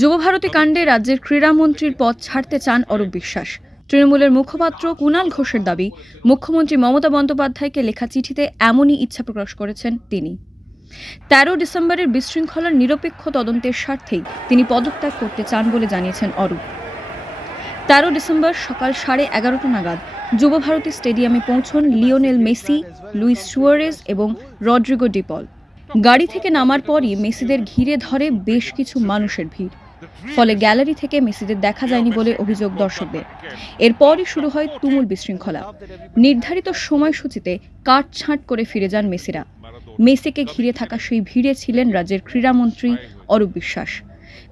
যুবভারতী কাণ্ডে রাজ্যের ক্রীড়ামন্ত্রীর পদ ছাড়তে চান অরূপ বিশ্বাস। তৃণমূলের মুখপাত্র কুণাল ঘোষের দাবি, মুখ্যমন্ত্রী মমতা বন্দ্যোপাধ্যায়কে লেখা চিঠিতে এমনই ইচ্ছা প্রকাশ করেছেন তিনি। ১৩ ডিসেম্বরের বিশৃঙ্খলার নিরপেক্ষ তদন্তের স্বার্থেই তিনি পদত্যাগ করতে চান বলে জানিয়েছেন অরূপ। ১৩ ডিসেম্বর সকাল 11:30 নাগাদ যুবভারতী স্টেডিয়ামে পৌঁছন লিওনেল মেসি, লুইস সুয়ারেজ এবং রড্রিগো ডি পল। গাড়ি থেকে নামার পরই মেসিদের ঘিরে ধরে বেশ কিছু মানুষের ভিড়। ফলে গ্যালারি থেকে মেসিদের দেখা যায়নি বলে অভিযোগ দর্শকদের। এরপরই শুরু হয় তুমুল বিশৃঙ্খলা। নির্ধারিত সময়সূচিতে কাটছাঁট করে ফিরে যান মেসিরা। মেসিকে ঘিরে থাকা সেই ভিড়ে ছিলেন রাজ্যের ক্রীড়ামন্ত্রী অরূপ বিশ্বাস।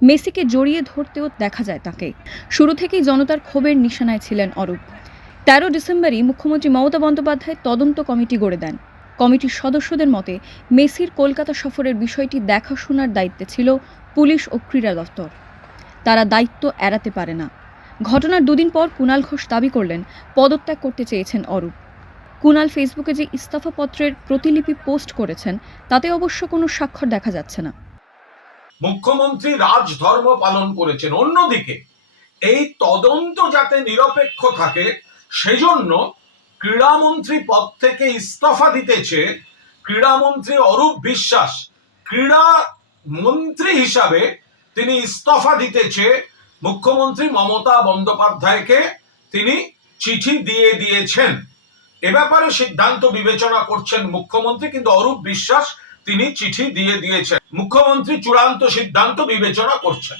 মেসিকে জড়িয়ে ধরতেও দেখা যায় তাকে। শুরু থেকেই জনতার ক্ষোভের নিশানায় ছিলেন অরূপ। ১৩ ডিসেম্বরই মুখ্যমন্ত্রী মমতা বন্দ্যোপাধ্যায় তদন্ত কমিটি গড়ে দেন। কমিটির সদস্যদের মতে মেসির কলকাতা সফরের বিষয়টি দেখাশোনার দায়িত্বে ছিল পুলিশ ও ক্রীড়া দপ্তর। তারা দায়িত্ব এড়াতে পারে না। ঘটনার দুদিন পর কুণাল ঘোষ দাবি করলেন পদত্যাগ করতে চেয়েছেন অরূপ। কুণাল ফেসবুকে যে ইস্তফাপত্রের প্রতিলিপি পোস্ট করেছেন তাতে অবশ্য কোনো স্বাক্ষর দেখা যাচ্ছে না। মুখ্যমন্ত্রী রাজধর্ম পালন করেছেন, অন্যদিকে এই তদন্ত যাতে নিরপেক্ষ থাকে সেজন্য ক্রীড়ামন্ত্রী পদ থেকে ইস্তফা দিতেছে ক্রীড়ামন্ত্রী অরূপ বিশ্বাস। ক্রীড়া মন্ত্রী হিসাবে তিনি ইস্তফা দিতেছে মুখ্যমন্ত্রী মমতা বন্দ্যোপাধ্যায়কে তিনি চিঠি দিয়ে দিয়েছেন। এ ব্যাপারে সিদ্ধান্ত বিবেচনা করছেন মুখ্যমন্ত্রী, কিন্তু অরূপ বিশ্বাস তিনি চিঠি দিয়ে দিয়েছেন। মুখ্যমন্ত্রী চূড়ান্ত সিদ্ধান্ত বিবেচনা করছেন।